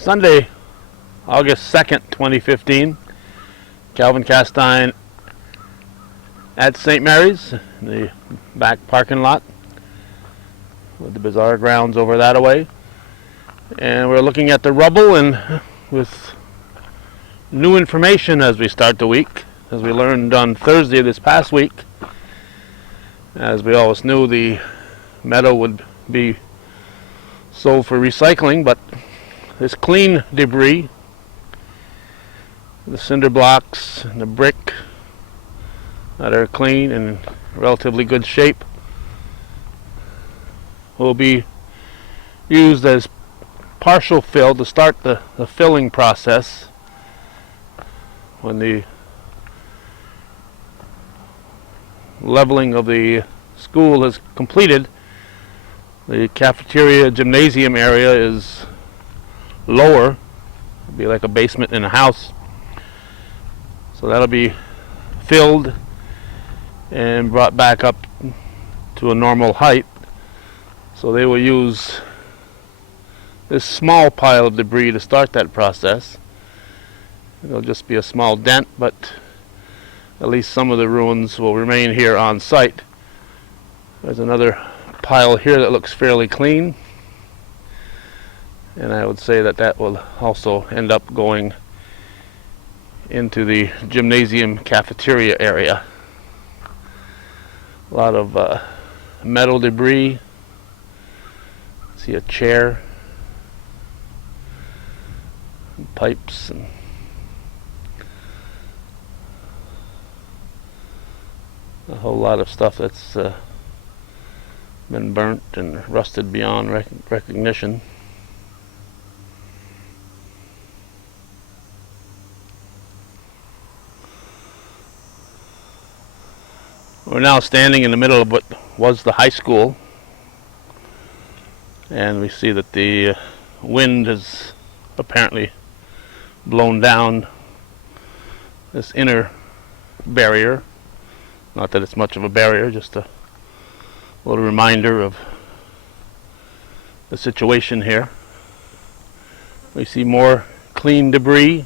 Sunday, August 2nd, 2015. Calvin Castine at St. Mary's, in the back parking lot with the Bazaar grounds over that away. And we're looking at the rubble and with new information as we start the week. As we learned on Thursday this past week, as we always knew, the meadow would be sold for recycling, but this clean debris, the cinder blocks and the brick that are clean and in relatively good shape, will be used as partial fill to start the filling process when the leveling of the school is completed. The cafeteria gymnasium area is lower. It'll be like a basement in a house. So that'll be filled and brought back up to a normal height. So they will use this small pile of debris to start that process. It'll just be a small dent, but at least some of the ruins will remain here on site. There's another pile here that looks fairly clean, and I would say that that will also end up going into the gymnasium cafeteria area. A lot of metal debris. See a chair, and pipes, and a whole lot of stuff that's been burnt and rusted beyond recognition. We're now standing in the middle of what was the high school, and we see that the wind has apparently blown down this inner barrier. Not that it's much of a barrier, just a little reminder of the situation here. We see more clean debris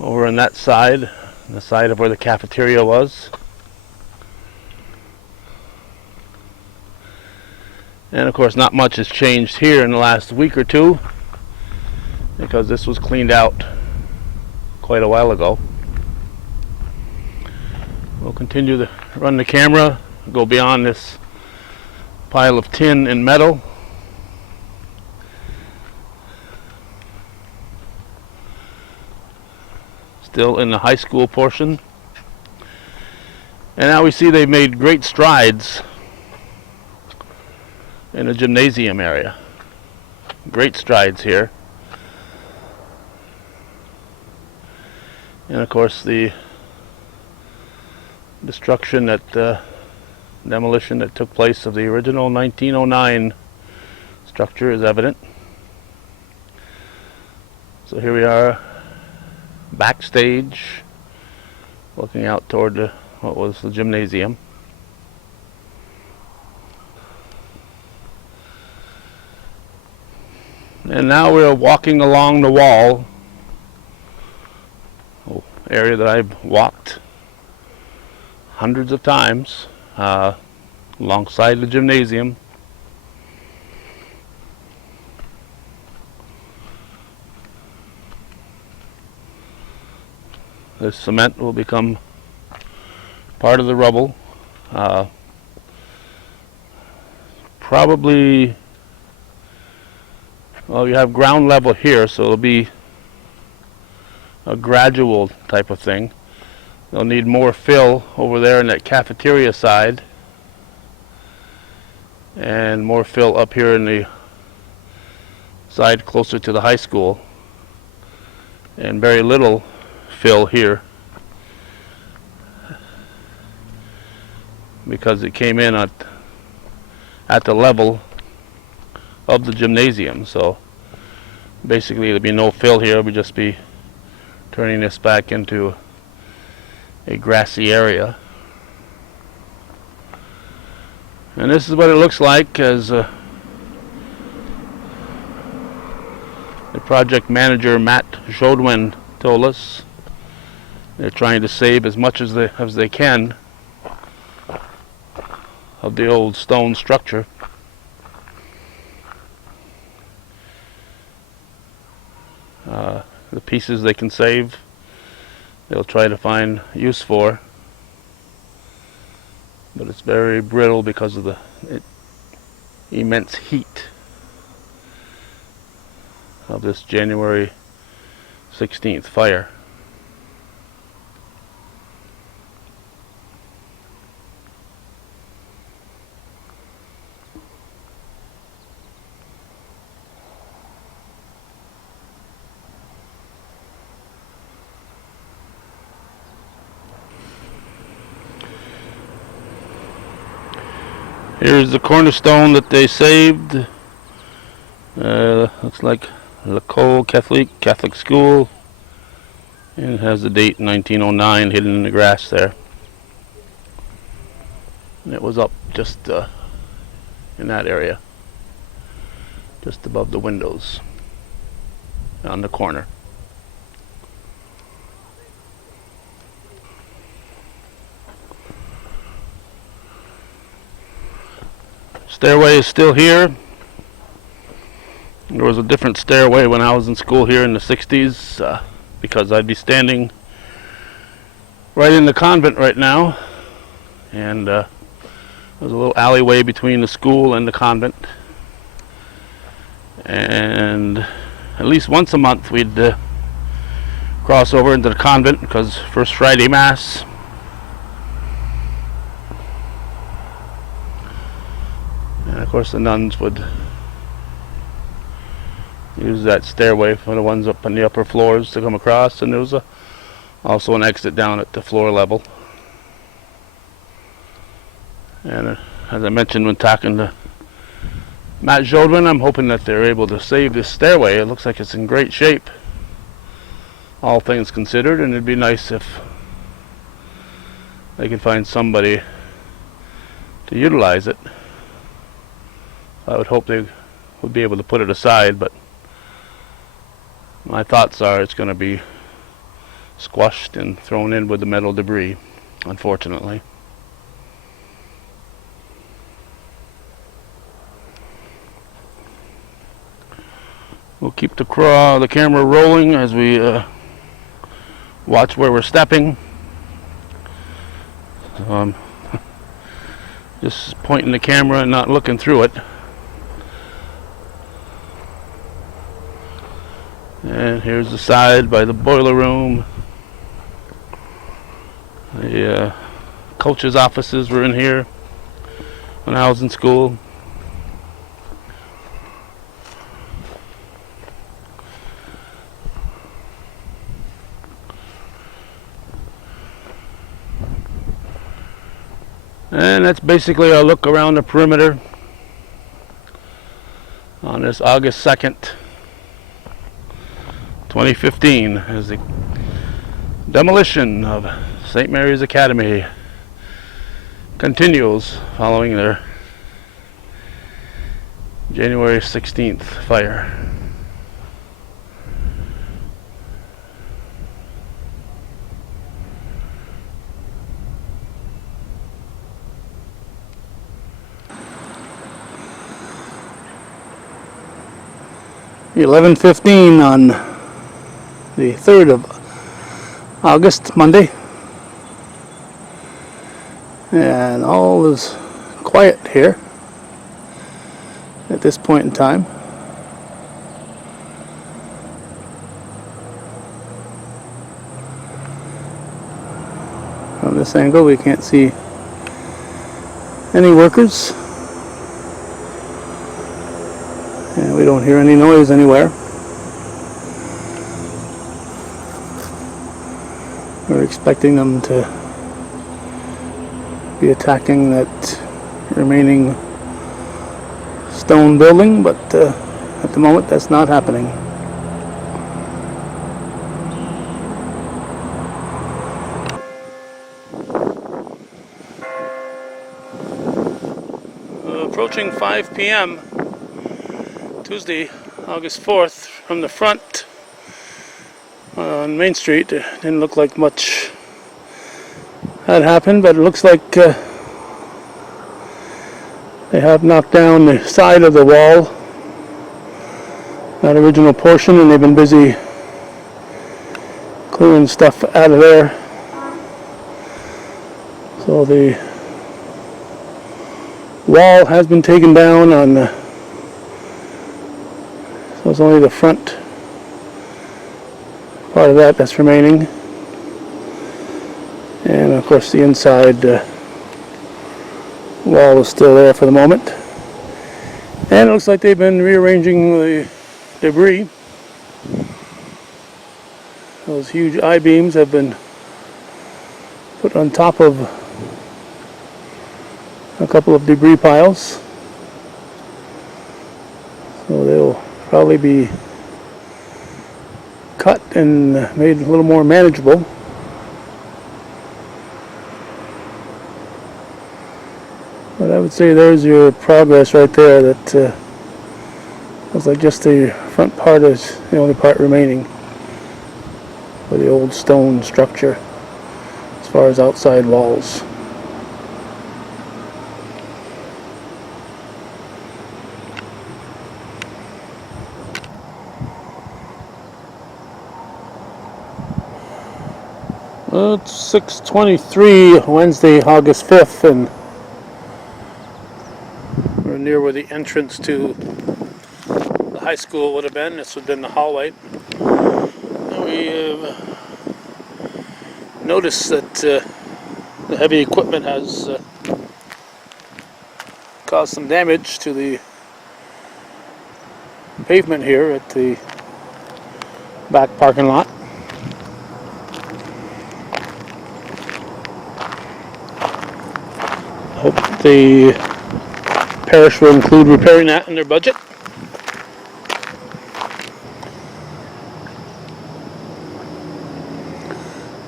over on that side, the side of where the cafeteria was. And of course not much has changed here in the last week or two, because this was cleaned out quite a while ago. We'll continue to run the camera, go beyond this pile of tin and metal. Still in the high school portion. And now we see they've made great strides in the gymnasium area. Great strides here. And of course the destruction, demolition that took place of the original 1909 structure is evident. So here we are backstage, looking out toward what was the gymnasium. And now we're walking along the wall, area that I've walked hundreds of times, alongside the gymnasium. This cement will become part of the rubble. Probably, well, you have ground level here, so it'll be a gradual type of thing. They'll need more fill over there in that cafeteria side, and more fill up here in the side closer to the high school, and very little fill here because it came in at the level of the gymnasium. So basically there'll be no fill here. We'll just be turning this back into a grassy area. And this is what it looks like as project manager Matt Jodwin told us. They're trying to save as much as they can of the old stone structure. The pieces they can save, they'll try to find use for, but it's very brittle because of the immense heat of this January 16th fire. Here's the cornerstone that they saved. Looks like L'École Catholic School. And it has the date 1909 hidden in the grass there. And it was up just in that area, just above the windows on the corner. Stairway is still here. There was a different stairway when I was in school here in the 60s, because I'd be standing right in the convent right now, and there's a little alleyway between the school and the convent, and at least once a month we'd cross over into the convent because First Friday Mass. And of course the nuns would use that stairway for the ones up on the upper floors to come across, and there was also an exit down at the floor level. And as I mentioned when talking to Matt Jodwin, I'm hoping that they're able to save this stairway. It looks like it's in great shape, all things considered, and it'd be nice if they could find somebody to utilize it. I would hope they would be able to put it aside, but my thoughts are it's going to be squashed and thrown in with the metal debris, unfortunately. We'll keep the camera rolling as we watch where we're stepping. Just pointing the camera and not looking through it. And here's the side by the boiler room. The coach's offices were in here when I was in school. And that's basically a look around the perimeter on this August 2nd, 2015, as the demolition of St. Mary's Academy continues following their January 16th fire. (11:15) on the 3rd of August, Monday, and all is quiet here at this point in time. From this angle we can't see any workers, and we don't hear any noise anywhere. We're expecting them to be attacking that remaining stone building, but at the moment that's not happening. Approaching 5 p.m. Tuesday, August 4th from the front on Main Street. It didn't look like much had happened, but it looks like they have knocked down the side of the wall, that original portion, and they've been busy clearing stuff out of there. So the wall has been taken down on the, so it's only the front part of that that's remaining, and of course the inside wall is still there for the moment. And it looks like they've been rearranging the debris. Those huge I-beams have been put on top of a couple of debris piles, so they'll probably be cut and made a little more manageable. But I would say there's your progress right there. That looks like just the front part is the only part remaining for the old stone structure as far as outside walls. Well, it's 6:23 Wednesday, August 5th, and we're near where the entrance to the high school would have been. This would have been the hallway. And we have noticed that the heavy equipment has caused some damage to the pavement here at the back parking lot. I hope the parish will include repairing that in their budget.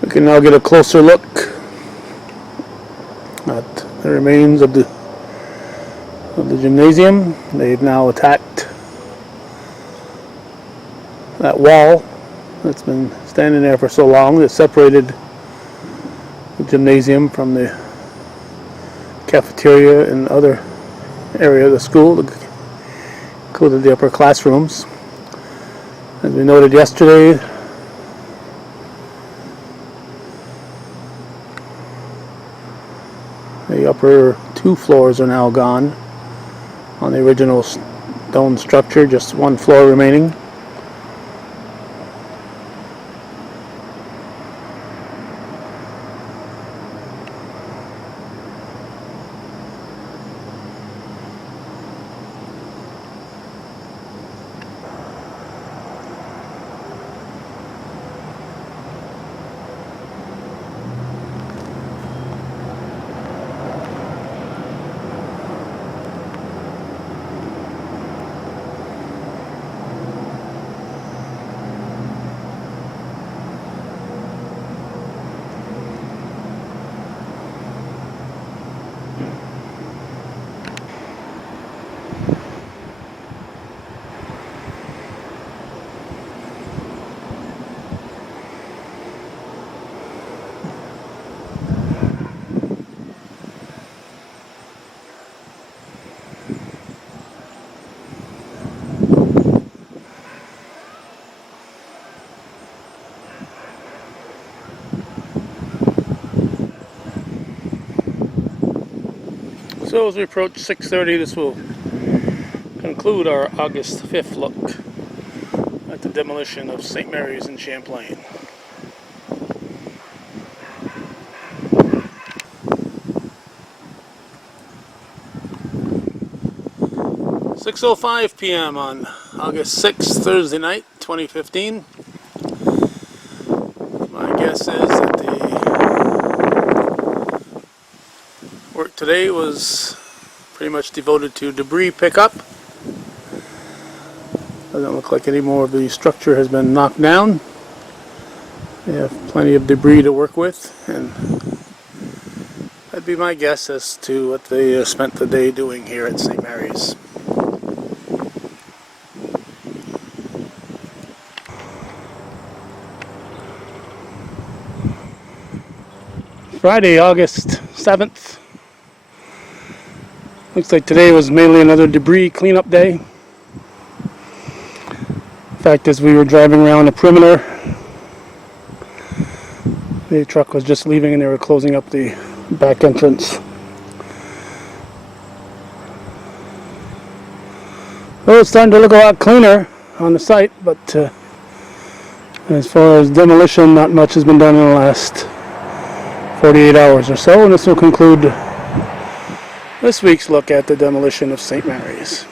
We can now get a closer look at the remains of the gymnasium. They've now attacked that wall that's been standing there for so long that separated the gymnasium from the cafeteria and other area of the school, included the upper classrooms. As we noted yesterday, the upper two floors are now gone on the original stone structure, just one floor remaining. So as we approach 6:30, this will conclude our August 5th look at the demolition of St. Mary's in Champlain. "6:05 p.m. on August 6th, Thursday night, 2015. My guess is that the work today was pretty much devoted to debris pickup. Doesn't look like any more of the structure has been knocked down. They have plenty of debris to work with, and that'd be my guess as to what they spent the day doing here at St. Mary's. Friday, August 7th. Looks like today was mainly another debris cleanup day. In fact, as we were driving around the perimeter, the truck was just leaving and they were closing up the back entrance. Well, it's starting to look a lot cleaner on the site, but as far as demolition, not much has been done in the last 48 hours or so, and this will conclude this week's look at the demolition of St. Mary's.